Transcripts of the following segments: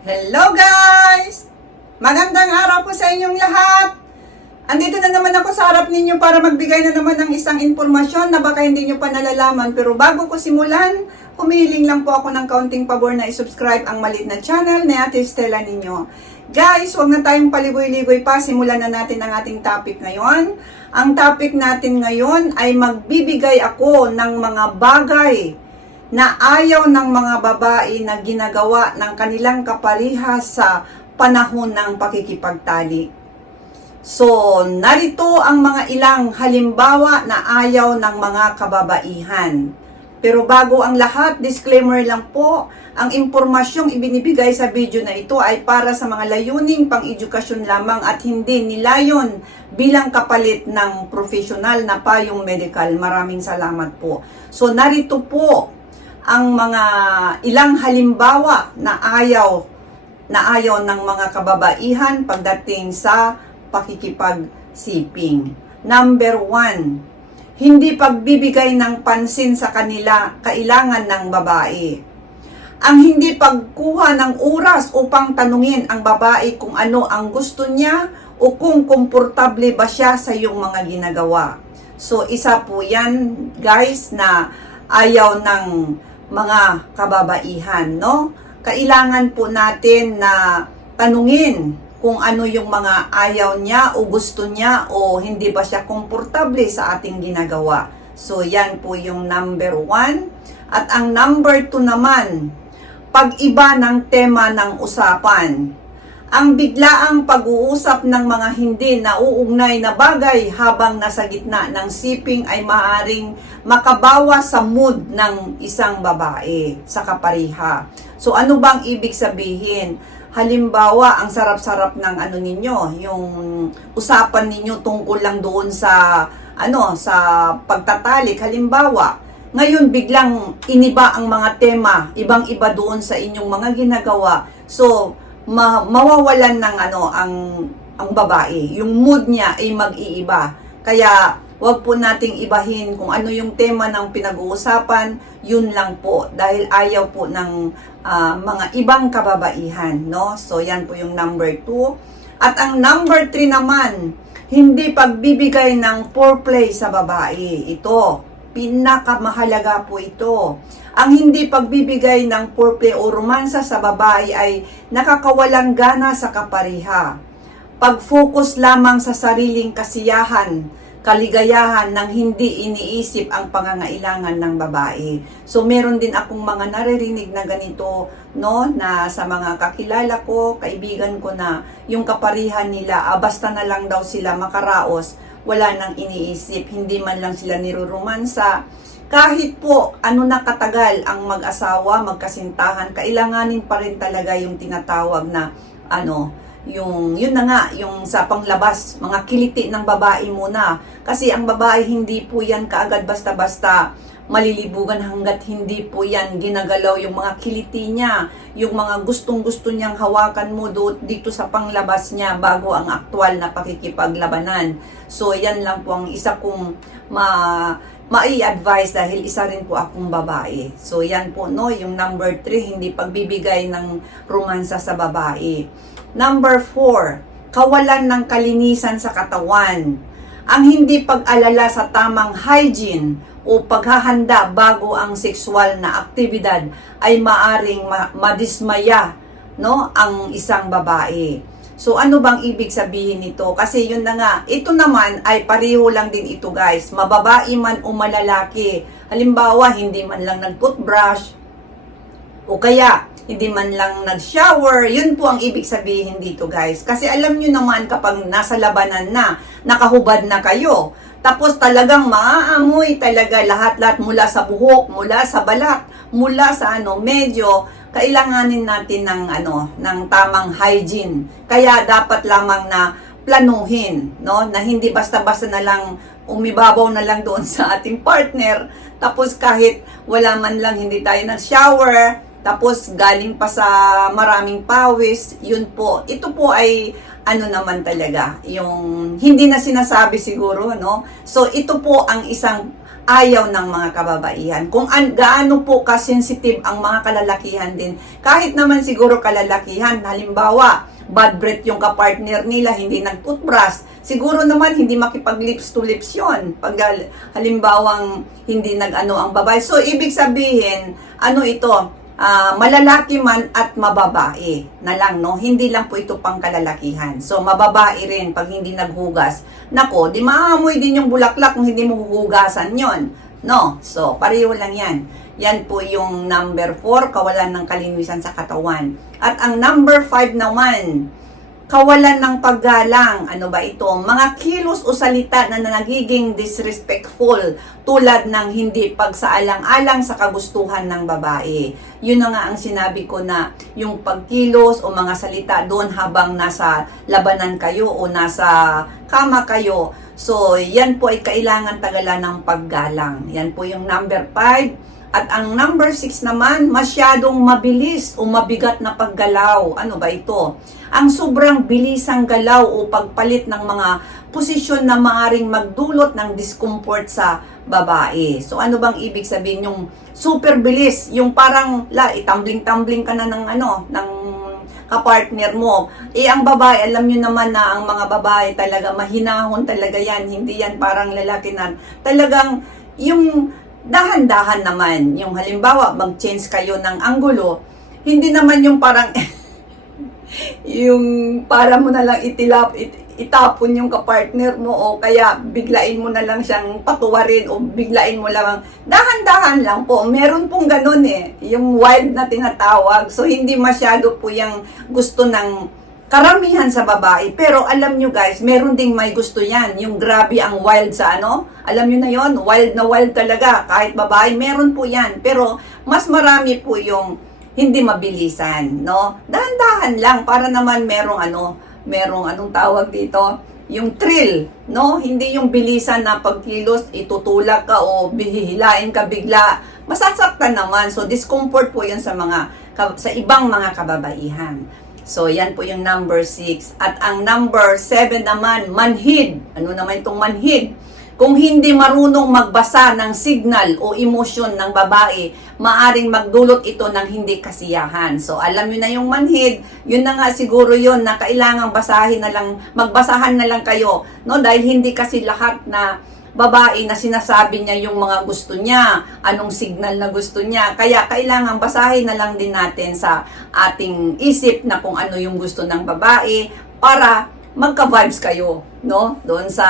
Hello guys! Magandang araw po sa inyong lahat! Andito na naman ako sa harap ninyo para magbigay na naman ng isang impormasyon na baka hindi nyo pa nalalaman. Pero bago ko simulan, humihiling lang po ako ng kaunting pabor na isubscribe ang maliit na channel ni Ate Stella ninyo. Guys, huwag na tayong paligoy-ligoy pa. Simulan na natin ang ating topic ngayon. Ang topic natin ngayon ay magbibigay ako ng mga bagay na ayaw ng mga babae na ginagawa ng kanilang kaparihas sa panahon ng pakikipagtalik. So, narito ang mga ilang halimbawa na ayaw ng mga kababaihan. Pero bago ang lahat, disclaimer lang po, ang impormasyong ibinibigay sa video na ito ay para sa mga layuning pang-edukasyon lamang at hindi nilayon bilang kapalit ng profesional na payong medical. Maraming salamat po. So, narito po ang mga ilang halimbawa na ayaw na ayaw ng mga kababaihan pagdating sa pakikipagsiping. Number one, hindi pagbibigay ng pansin sa kanila kailangan ng babae. Ang hindi pagkuha ng oras upang tanungin ang babae kung ano ang gusto niya o kung komportable ba siya sa iyong mga ginagawa. So isa po yan guys na ayaw ng mga kababaihan, no? Kailangan po natin na tanungin kung ano yung mga ayaw niya o gusto niya o hindi ba siya komportable sa ating ginagawa. So, yan po yung number one. At ang number two naman, pag-iba ng tema ng usapan. Ang biglaang pag-uusap ng mga hindi nauugnay na bagay habang nasa gitna ng siping ay maaring makabawa sa mood ng isang babae sa kapariha. So ano bang ibig sabihin? Halimbawa, ang sarap-sarap ng ano ninyo, yung usapan ninyo tungkol lang doon sa ano, sa pagtatalik. Halimbawa, ngayon biglang iniba ang mga tema, ibang-iba doon sa inyong mga ginagawa. So, ma- mawawalan ng ano ang ang babae. Yung mood niya ay mag-iiba. Kaya wag po nating ibahin kung ano yung tema ng pinag-uusapan, yun lang po dahil ayaw po ng ah, mga ibang kababaihan, no? So yan po yung number two. At ang number three naman, hindi pagbibigay ng foreplay sa babae. Ito, pinakamahalaga po ito. Ang hindi pagbibigay ng foreplay o romansa sa babae ay nakakawalang gana sa kapariha. Pag-focus lamang sa sariling kasiyahan, kaligayahan nang hindi iniisip ang pangangailangan ng babae. So meron din akong mga naririnig na ganito no na sa mga kakilala ko, kaibigan ko na yung kaparihan nila ah, basta na lang daw sila makaraos, wala nang iniisip, hindi man lang sila niruromansa. Kahit po ano na katagal ang mag-asawa, magkasintahan, kailanganin pa rin talaga yung tinatawag na ano, yung yun na nga yung sa panglabas mga kiliti ng babae muna kasi ang babae hindi po yan kaagad basta-basta malilibugan hanggat hindi po yan ginagalaw yung mga kiliti niya yung mga gustong-gusto niyang hawakan mo do, dito sa panglabas niya bago ang aktwal na pakikipaglabanan so yan lang po ang isa kong ma mai-advise dahil isa rin po akong babae. So yan po no, yung number 3, hindi pagbibigay ng romansa sa babae. Number 4, kawalan ng kalinisan sa katawan. Ang hindi pag-alala sa tamang hygiene o paghahanda bago ang sexual na aktibidad ay maaring ma- madismaya no ang isang babae. So ano bang ibig sabihin nito? Kasi yun na nga, ito naman ay pareho lang din ito guys. Mababae man o malalaki. Halimbawa, hindi man lang nag-toothbrush o kaya hindi man lang nag-shower. Yun po ang ibig sabihin dito guys. Kasi alam nyo naman kapag nasa labanan na, nakahubad na kayo. Tapos talagang maaamoy talaga lahat-lahat mula sa buhok, mula sa balat, mula sa ano, medyo kailanganin natin ng ano, ng tamang hygiene. Kaya dapat lamang na planuhin, no? Na hindi basta-basta na lang umibabaw na lang doon sa ating partner tapos kahit wala man lang hindi tayo nag-shower tapos galing pa sa maraming pawis, yun po. Ito po ay ano naman talaga, yung hindi na sinasabi siguro, no? So ito po ang isang ayaw ng mga kababaihan. Kung an, gaano po ka-sensitive ang mga kalalakihan din. Kahit naman siguro kalalakihan, halimbawa, bad breath yung kapartner nila, hindi nag-toothbrush, siguro naman hindi makipag lips to lips yon Pag hal- halimbawang hindi nag-ano ang babae. So, ibig sabihin, ano ito, ah, malalaki man at mababae na lang, no? Hindi lang po ito pang kalalakihan. So, mababae rin pag hindi naghugas. Nako, di maamoy din yung bulaklak kung hindi mo huhugasan yon No? So, pareho lang yan. Yan po yung number 4, kawalan ng kalinisan sa katawan. At ang number 5 naman, kawalan ng paggalang. Ano ba ito? Mga kilos o salita na nagiging disrespectful tulad ng hindi pagsaalang-alang sa kagustuhan ng babae. Yun na nga ang sinabi ko na yung pagkilos o mga salita doon habang nasa labanan kayo o nasa kama kayo. So, yan po ay kailangan tagalan ng paggalang. Yan po yung number 5. At ang number 6 naman, masyadong mabilis o mabigat na paggalaw. Ano ba ito? Ang sobrang bilisang galaw o pagpalit ng mga posisyon na maaring magdulot ng discomfort sa babae. So ano bang ibig sabihin yung super bilis, yung parang la itambling-tambling ka na ng ano, ng kapartner mo. Eh, ang babae, alam nyo naman na ang mga babae talaga, mahinahon talaga yan. Hindi yan parang lalaki na talagang yung dahan-dahan naman. Yung halimbawa, mag-change kayo ng anggulo, hindi naman yung parang yung para mo na lang itilap, it, itapon yung kapartner mo o kaya biglain mo na lang siyang patuwarin o biglain mo lang. Dahan-dahan lang po. Meron pong ganun eh. Yung wild na tinatawag. So, hindi masyado po yung gusto ng karamihan sa babae. Pero alam nyo guys, meron ding may gusto yan. Yung grabe ang wild sa ano. Alam nyo na yon wild na wild talaga. Kahit babae, meron po yan. Pero mas marami po yung hindi mabilisan, no? Dahan-dahan lang para naman merong ano, merong anong tawag dito, yung thrill, no? Hindi yung bilisan na pagkilos, itutulak ka o bihihilain ka bigla. Masasaktan naman. So, discomfort po yan sa mga, sa ibang mga kababaihan. So, yan po yung number 6. At ang number 7 naman, manhid. Ano naman itong manhid? Kung hindi marunong magbasa ng signal o emosyon ng babae, maaring magdulot ito ng hindi kasiyahan. So, alam nyo na yung manhid, yun na nga siguro yun na kailangang basahin na lang, magbasahan na lang kayo. No? Dahil hindi kasi lahat na babae na sinasabi niya yung mga gusto niya, anong signal na gusto niya. Kaya kailangan basahin na lang din natin sa ating isip na kung ano yung gusto ng babae para magka-vibes kayo, no? Doon sa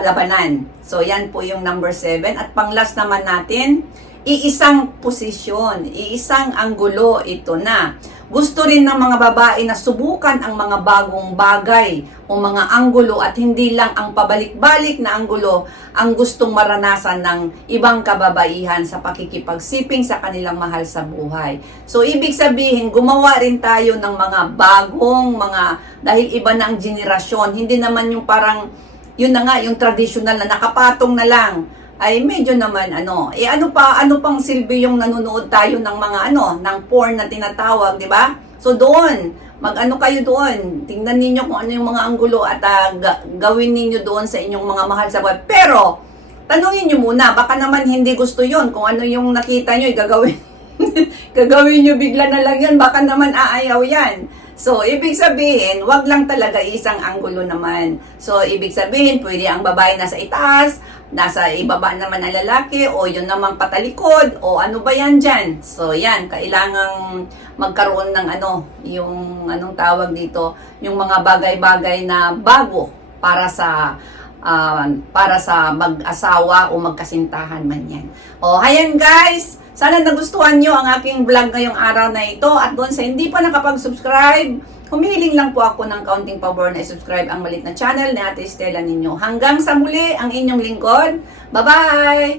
labanan. So, yan po yung number 7. At pang-last naman natin, iisang posisyon, iisang anggulo ito na. Gusto rin ng mga babae na subukan ang mga bagong bagay o mga anggulo at hindi lang ang pabalik-balik na anggulo ang gustong maranasan ng ibang kababaihan sa pakikipagsiping sa kanilang mahal sa buhay. So, ibig sabihin, gumawa rin tayo ng mga bagong mga, dahil iba na ang generasyon, hindi naman yung parang, yun na nga, yung traditional na nakapatong na lang ay medyo naman ano, eh ano pa, ano pang silbi yung nanonood tayo ng mga ano, ng porn na tinatawag, di ba? So doon, mag-ano kayo doon, tingnan ninyo kung ano yung mga anggulo at ga- gawin ninyo doon sa inyong mga mahal sa buhay. Pero, tanungin nyo muna, baka naman hindi gusto yon kung ano yung nakita nyo, gagawin. gagawin nyo bigla na lang yan, baka naman aayaw yan. So, ibig sabihin, wag lang talaga isang anggulo naman. So, ibig sabihin, pwede ang babae nasa itaas, nasa ibaba naman ang lalaki, o yun naman patalikod, o ano ba yan dyan? So, yan, kailangang magkaroon ng ano, yung anong tawag dito, yung mga bagay-bagay na bago para sa ah, para sa mag-asawa o magkasintahan man yan. O, hayan guys! Sana nagustuhan nyo ang aking vlog ngayong araw na ito. At doon sa hindi pa nakapag-subscribe, humihiling lang po ako ng kaunting pabor na i-subscribe ang malit na channel ni Ate Estela ninyo. Hanggang sa muli, ang inyong lingkod. Bye-bye!